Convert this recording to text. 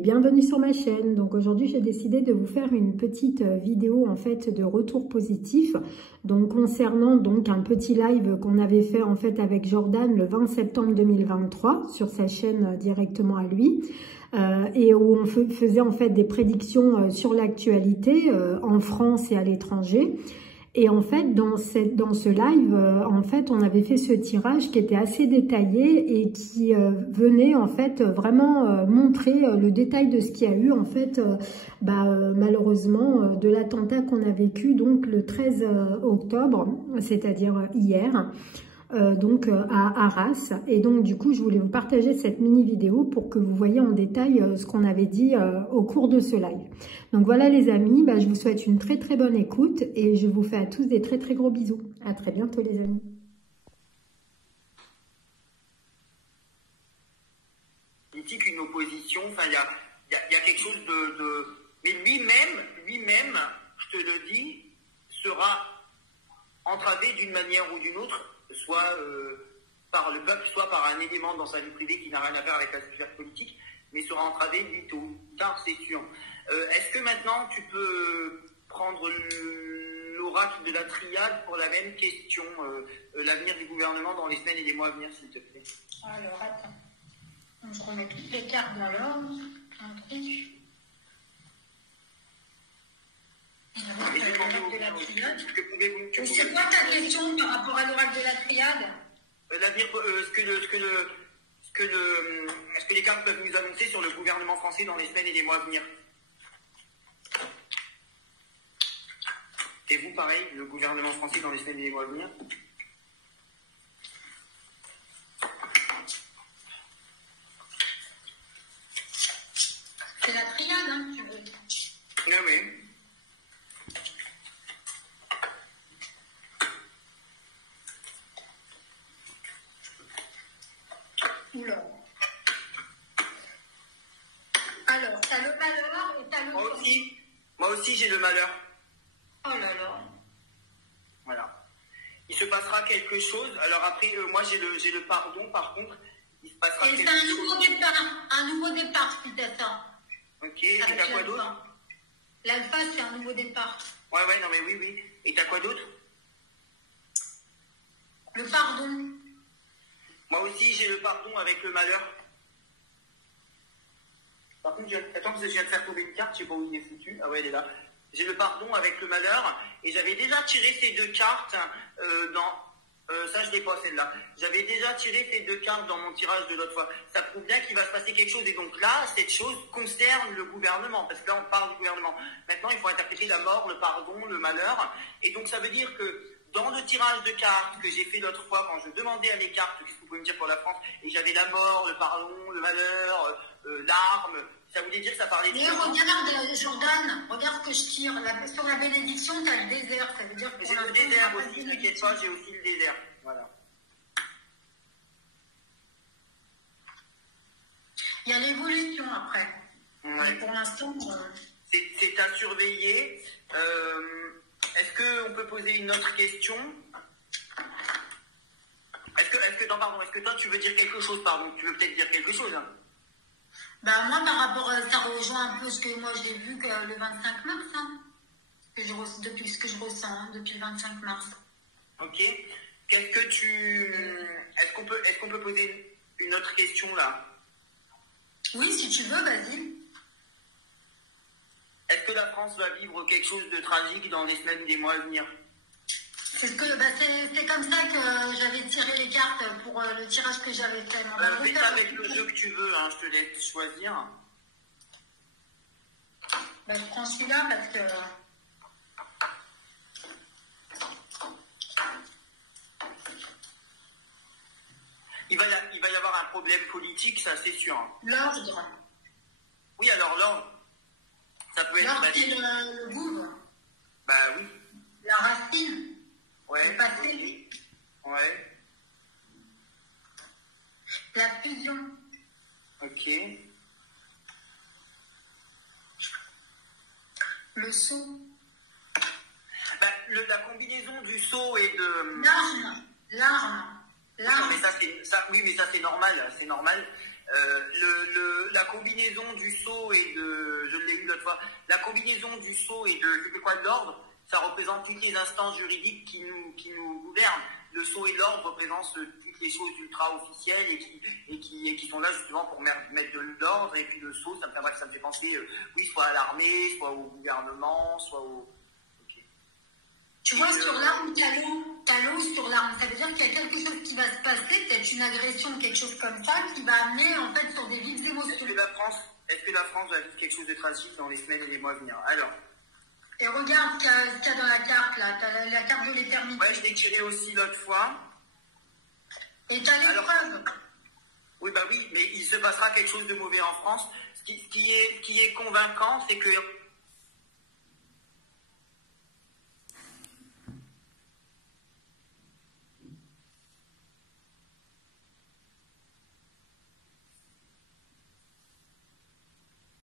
bienvenue sur ma chaîne. Donc aujourd'hui j'ai décidé de vous faire une petite vidéo en fait de retour positif. Donc concernant donc un petit live qu'on avait fait en fait avec Jordan le 20 septembre 2023 sur sa chaîne directement à lui. Et où on faisait en fait des prédictions sur l'actualité en France et à l'étranger. Et en fait, dans ce live, en fait, on avait fait ce tirage qui était assez détaillé et qui venait en fait vraiment montrer le détail de ce qu'il y a eu en fait, malheureusement, de l'attentat qu'on a vécu donc le 13 octobre, c'est-à-dire hier. Donc à Arras, et donc du coup je voulais vous partager cette mini vidéo pour que vous voyez en détail ce qu'on avait dit au cours de ce live. Donc voilà les amis, je vous souhaite une très très bonne écoute et je vous fais à tous des très très gros bisous. À très bientôt les amis. Politique, une opposition, enfin il y a quelque chose de... Mais lui-même, je te le dis, sera entravé d'une manière ou d'une autre, soit par le peuple, soit par un élément dans sa vie privée qui n'a rien à faire avec la sphère politique, mais sera entravé lui tôt ou tard, c'est sûr. Est-ce que maintenant tu peux prendre l'oracle de la triade pour la même question, l'avenir du gouvernement dans les semaines et les mois à venir, s'il te plaît? Alors attends, je remets toutes les cartes dans l'ordre, un truc. C'est quoi ta question par rapport à l'oracle de la triade? Est-ce que les cartes peuvent nous annoncer sur le gouvernement français dans les semaines et les mois à venir? Et vous, pareil, le gouvernement français dans les semaines et les mois à venir? C'est la triade, hein, tu veux? Non, mais... Oula. Alors, t'as le malheur et t'as le... Moi aussi j'ai le malheur. Oh là là. Voilà. Il se passera quelque chose. Alors après, moi j'ai le pardon, par contre. Il se passera et quelque c'est chose. un nouveau départ, suite à ça. Ok, et t'as quoi d'autre? L'alpha, c'est un nouveau départ. Ouais, non mais oui. Et t'as quoi d'autre? Le pardon. Moi aussi, j'ai le pardon avec le malheur. Par contre, attends, parce que je viens de faire tomber une carte, je sais pas où il est foutu. Ah ouais, elle est là. J'ai le pardon avec le malheur. Et j'avais déjà tiré ces deux cartes ça, je l'ai pas, celle-là. J'avais déjà tiré ces deux cartes dans mon tirage de l'autre fois. Ça prouve bien qu'il va se passer quelque chose. Et donc là, cette chose concerne le gouvernement. Parce que là, on parle du gouvernement. Maintenant, il faut interpréter la mort, le pardon, le malheur. Et donc, ça veut dire que dans le tirage de cartes que j'ai fait l'autre fois, quand je demandais à mes cartes qu'est-ce que vous pouvez me dire pour la France, et j'avais la mort, le pardon, le malheur, l'arme, ça voulait dire que ça parlait de... Mais regarde, Jordan, regarde ce que je tire. Sur la bénédiction, tu as le désert. Ça veut dire que j'ai le désert aussi, ne t'inquiète pas, j'ai aussi le désert. Voilà. Il y a l'évolution après. Ouais. Mais pour l'instant... C'est à surveiller. Est-ce qu'on peut poser une autre question? Est-ce que toi tu veux dire quelque chose, pardon? Tu veux peut-être dire quelque chose, hein? Moi, par rapport ça rejoint un peu ce que moi j'ai vu que le 25 mars, hein, depuis ce que je ressens, hein, depuis le 25 mars. Ok. Est-ce qu'on peut poser une autre question là? Oui, si tu veux, vas-y. Est-ce que la France va vivre quelque chose de tragique dans les semaines et les mois à venir? C'est comme ça que j'avais tiré les cartes pour le tirage que j'avais fait. Fais ça avec le jeu que tu veux, hein, je te laisse choisir. Je prends celui-là parce que... Il va y avoir un problème politique, ça c'est sûr. L'ordre. Oui, alors l'ordre. Ça peut être... L'ordre, c'est le bourg. Bah oui. La racine. Ouais. Le passé. Ouais. La fusion. Ok. Le saut. La combinaison du saut et de... L'arme. Oui, mais ça c'est normal, c'est normal. La combinaison du sceau et de, je l'ai eu l'autre fois, la combinaison du sceau et de l'ordre, ça représente toutes les instances juridiques qui nous gouvernent. Le sceau et l'ordre représentent toutes les choses ultra officielles et qui sont là justement pour mettre de l'ordre. Et puis le sceau, ça me fait penser, oui, soit à l'armée, soit au gouvernement, soit au... Okay. Tu vois, sur l'arme, t'as l'eau sur l'arme. Ça veut dire qu'il y a quelque chose qui va se passer, peut-être une agression, quelque chose comme ça, qui va amener en fait sur des vives émotions. Est-ce que la France va vivre quelque chose de tragique dans les semaines et les mois à venir? Alors. Et regarde ce qu'il y a dans la carte là, t'as la carte de l'éternité. Ouais, je l'ai tiré aussi l'autre fois. Et t'as les preuves. Oui, bah oui, mais il se passera quelque chose de mauvais en France. Ce qui est convaincant, c'est que